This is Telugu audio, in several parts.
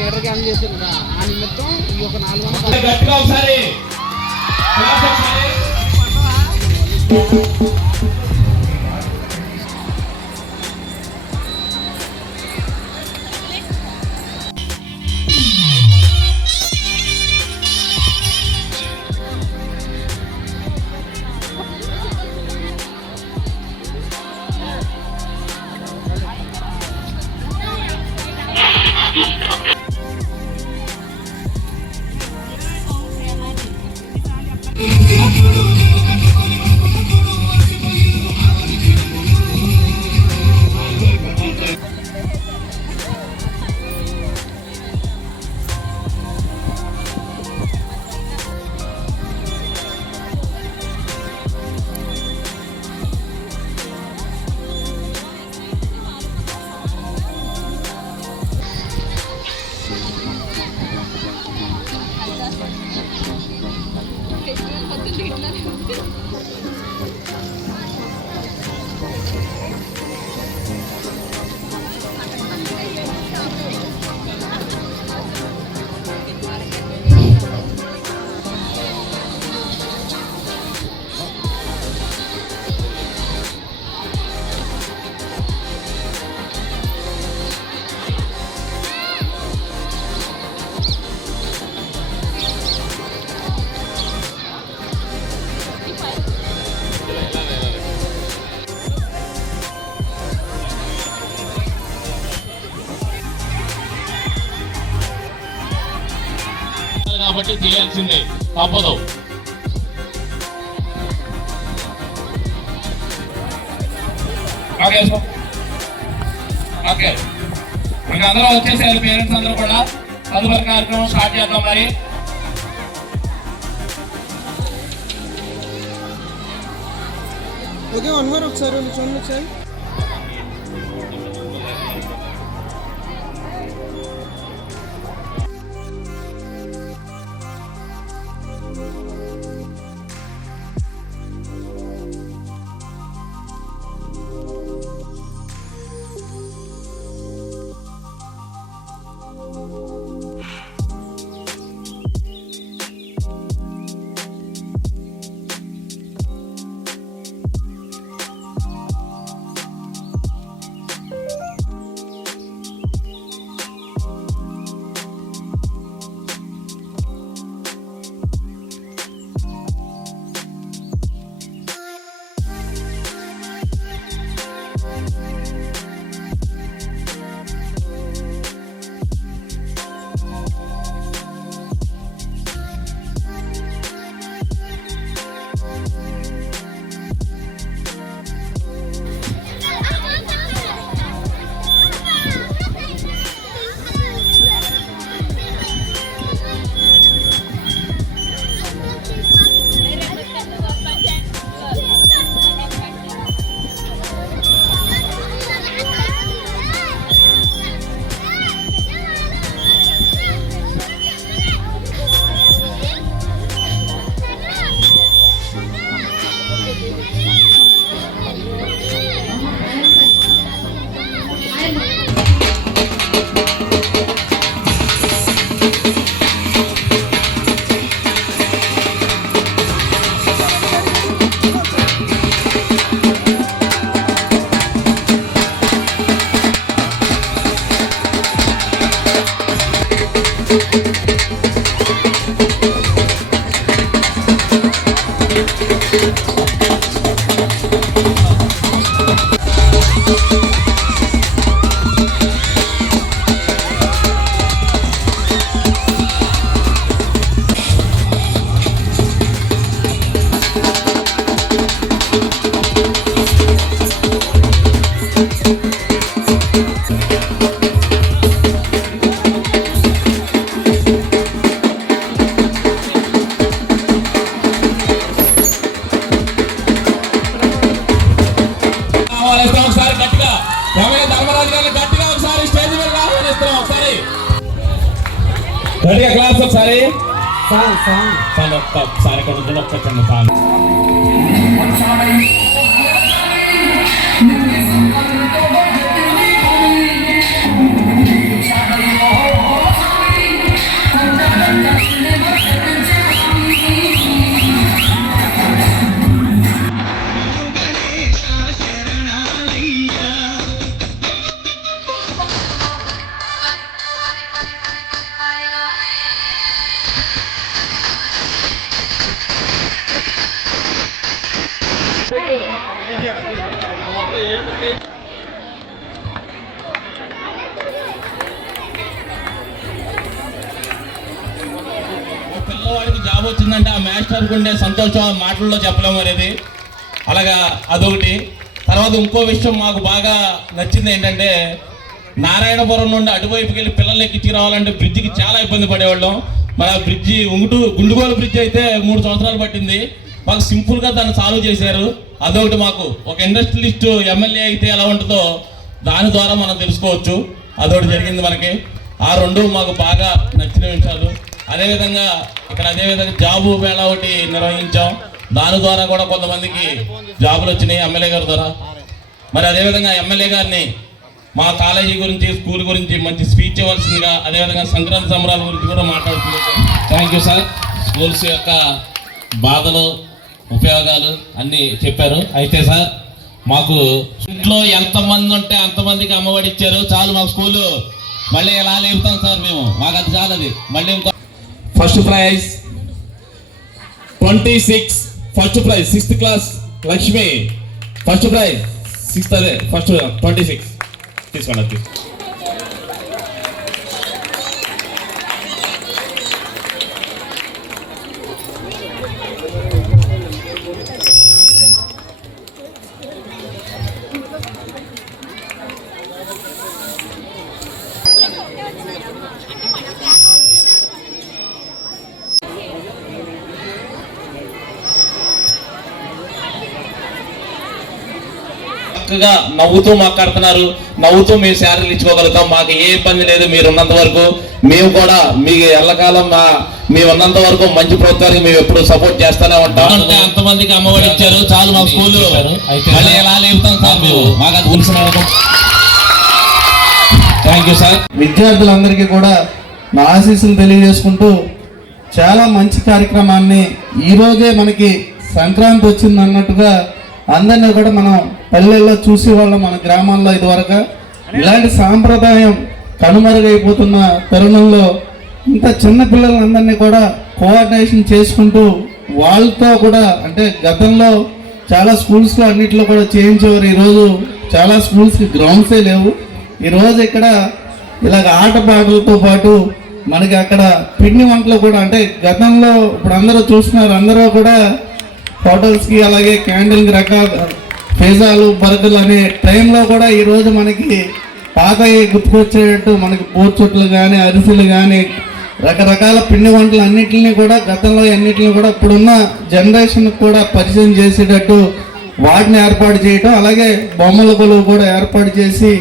మీటర్ క్యాన్ చేశారు కదా ఆ నిమిత్తం ఈ ఒక 400 గట్టిగా ఒకసారి కాబట్టి చేయాల్సిందే తప్పదు. ఓకే మీకు అందరూ వచ్చేసారు పేరెంట్స్ అందరూ కూడా తదుపరి కార్యక్రమం స్టార్ట్ చేద్దాం. మరి ఓకే వన్ మోర్ ఒకసారి చూడండి ఒకసారి గట్టిగా క్లాస్ ఒకసారి ఒకసారి కొనుక్కుని ఒక్కచండి సాంగ్ పిల్లవాడికి జాబ్ వచ్చిందంటే ఆ మాస్టర్కి ఉండే సంతోషం ఆ మాటల్లో చెప్పలేము అనేది. అలాగా అదొకటి. తర్వాత ఇంకో విషయం మాకు బాగా నచ్చింది ఏంటంటే, నారాయణపురం నుండి అటువైపుకి వెళ్ళి పిల్లలు ఎక్కించి రావాలంటే బ్రిడ్జికి చాలా ఇబ్బంది పడేవాళ్ళం. మన బ్రిడ్జి గుండుగోలు బ్రిడ్జ్ అయితే 3 సంవత్సరాలు పట్టింది. మాకు సింపుల్గా దాన్ని సాల్వ్ చేశారు. అదొకటి. మాకు ఒక ఇండస్ట్రియలిస్ట్ ఎమ్మెల్యే అయితే ఎలా ఉంటుందో దాని ద్వారా మనం తెలుసుకోవచ్చు. అదొకటి జరిగింది మనకి. ఆ రెండు మాకు బాగా నచ్చిన విషయాలు. అదేవిధంగా జాబు వేళ ఒకటి నిర్వహించాం. దాని ద్వారా కూడా కొంతమందికి జాబులు వచ్చినాయి ఎమ్మెల్యే గారి ద్వారా. మరి అదేవిధంగా ఎమ్మెల్యే గారిని మా కాలేజీ గురించి, స్కూల్ గురించి మంచి స్పీచ్ ఇవ్వాల్సిందిగా, అదేవిధంగా సంక్రాంతి సంబరాల గురించి కూడా మాట్లాడుతున్నాం. Thank you sir. స్కూల్స్ యొక్క బాధలు, ఉపయోగాలు అన్నీ చెప్పారు. అయితే సార్, మాకు ఇంట్లో ఎంతమంది ఉంటే అంతమందికి అమ్మఒడి ఇచ్చారు. చాలు మాకు స్కూలు. మళ్ళీ ఎలా లేపుతాం సార్ మేము. మాకు అది చాలు. అది మళ్ళీ ఇంకో first prize 26, first prize 6th class Lakshmi. First prize 6th, అదే ఫస్ట్ 26 తీసుకోండి. చక్కగా నవ్వుతూ మాట్లాడుతున్నారు. నవ్వుతూ మేము శాలరీలు ఇచ్చుకోగలుగుతాం. మాకు ఏ ఇబ్బంది లేదు. మీరు ఉన్నంత వరకు మేము కూడా మీకు ఎల్లకాలం మేము ఉన్నంత వరకు మంచి ప్రభుత్వానికి మేము ఎప్పుడు సపోర్ట్ చేస్తూనే ఉంటాం. అంటే అంతమందికి అమ్మఒడి ఇచ్చారు. చాలు మాకు స్కూల్. మళ్ళీ ఎలా లేపుతాం సార్ మేము. మాకు అది తెలిసిన. Thank you sir. విద్యార్థులందరికీ కూడా నా ఆశీస్సులు తెలియజేసుకుంటూ, చాలా మంచి కార్యక్రమాన్ని ఈరోజే మనకి సంక్రాంతి వచ్చింది అన్నట్టుగా అందరినీ కూడా మనం పల్లెల్లో చూసేవాళ్ళం. మన గ్రామాల్లో ఇదివరకు ఇలాంటి సాంప్రదాయం కనుమరుగైపోతున్న తరుణంలో ఇంత చిన్న పిల్లలందరినీ కూడా కోఆర్డినేషన్ చేసుకుంటూ వాళ్ళతో కూడా, అంటే గతంలో చాలా స్కూల్స్లో అన్నింటిలో కూడా చేయించేవారు. ఈరోజు చాలా స్కూల్స్కి గ్రౌండ్సే లేవు. ఈరోజు ఇక్కడ ఇలాగ ఆటపాటలతో పాటు మనకి అక్కడ పిండి వంటలు కూడా, అంటే గతంలో ఇప్పుడు అందరూ చూస్తున్నారు, అందరూ కూడా హోటల్స్కి అలాగే క్యాంటీన్కి రకాల పిజ్జాలు, బర్గర్లు అనే టైంలో కూడా ఈరోజు మనకి పాత గుర్తుకొచ్చేటట్టు మనకి పోర్చుట్లు కానీ, అరిసెలు కానీ, రకరకాల పిండి వంటలు అన్నింటినీ కూడా గతంలో అన్నింటినీ కూడా ఇప్పుడున్న జనరేషన్కి కూడా పరిచయం చేసేటట్టు వాటిని ఏర్పాటు చేయటం, అలాగే బొమ్మల కొలువు కూడా ఏర్పాటు చేసి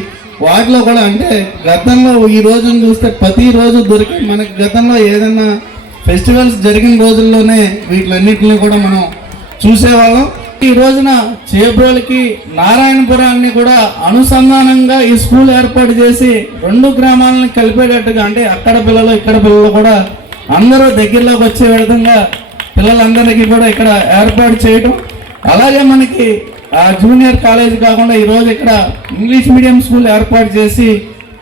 వాటిలో కూడా, అంటే గతంలో ఈ రోజును చూస్తే ప్రతిరోజు దొరికి మనకి గతంలో ఏదైనా ఫెస్టివల్స్ జరిగిన రోజుల్లోనే వీటిలన్నింటినీ కూడా మనం చూసేవాళ్ళం. ఈ రోజున చేబ్రోలికి నారాయణపురాన్ని కూడా అనుసంధానంగా ఈ స్కూల్ ఏర్పాటు చేసి 2 గ్రామాలను కలిపేటట్టుగా, అంటే అక్కడ పిల్లలు ఇక్కడ పిల్లలు కూడా అందరూ దగ్గరలోకి వచ్చే విధంగా పిల్లలందరికీ కూడా ఇక్కడ ఏర్పాటు చేయటం. అలాగే మనకి ఆ జూనియర్ కాలేజ్ కాకుండా ఈరోజు ఇక్కడ ఇంగ్లీష్ మీడియం స్కూల్ ఏర్పాటు చేసి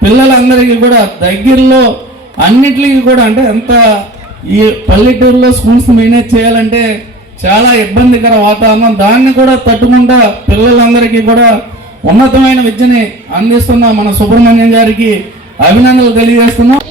పిల్లలందరికీ కూడా దగ్గరలో అన్నిటికీ కూడా, అంటే అంత ఈ పల్లెటూరులో స్కూల్స్ మేనేజ్ చేయాలంటే చాలా ఇబ్బందికర వాతావరణం. దాన్ని కూడా తట్టుకుంటా పిల్లలందరికీ కూడా ఉన్నతమైన విద్యని అందిస్తున్న మన సుబ్రహ్మణ్యం గారికి అభినందనలు తెలియజేస్తున్నాం.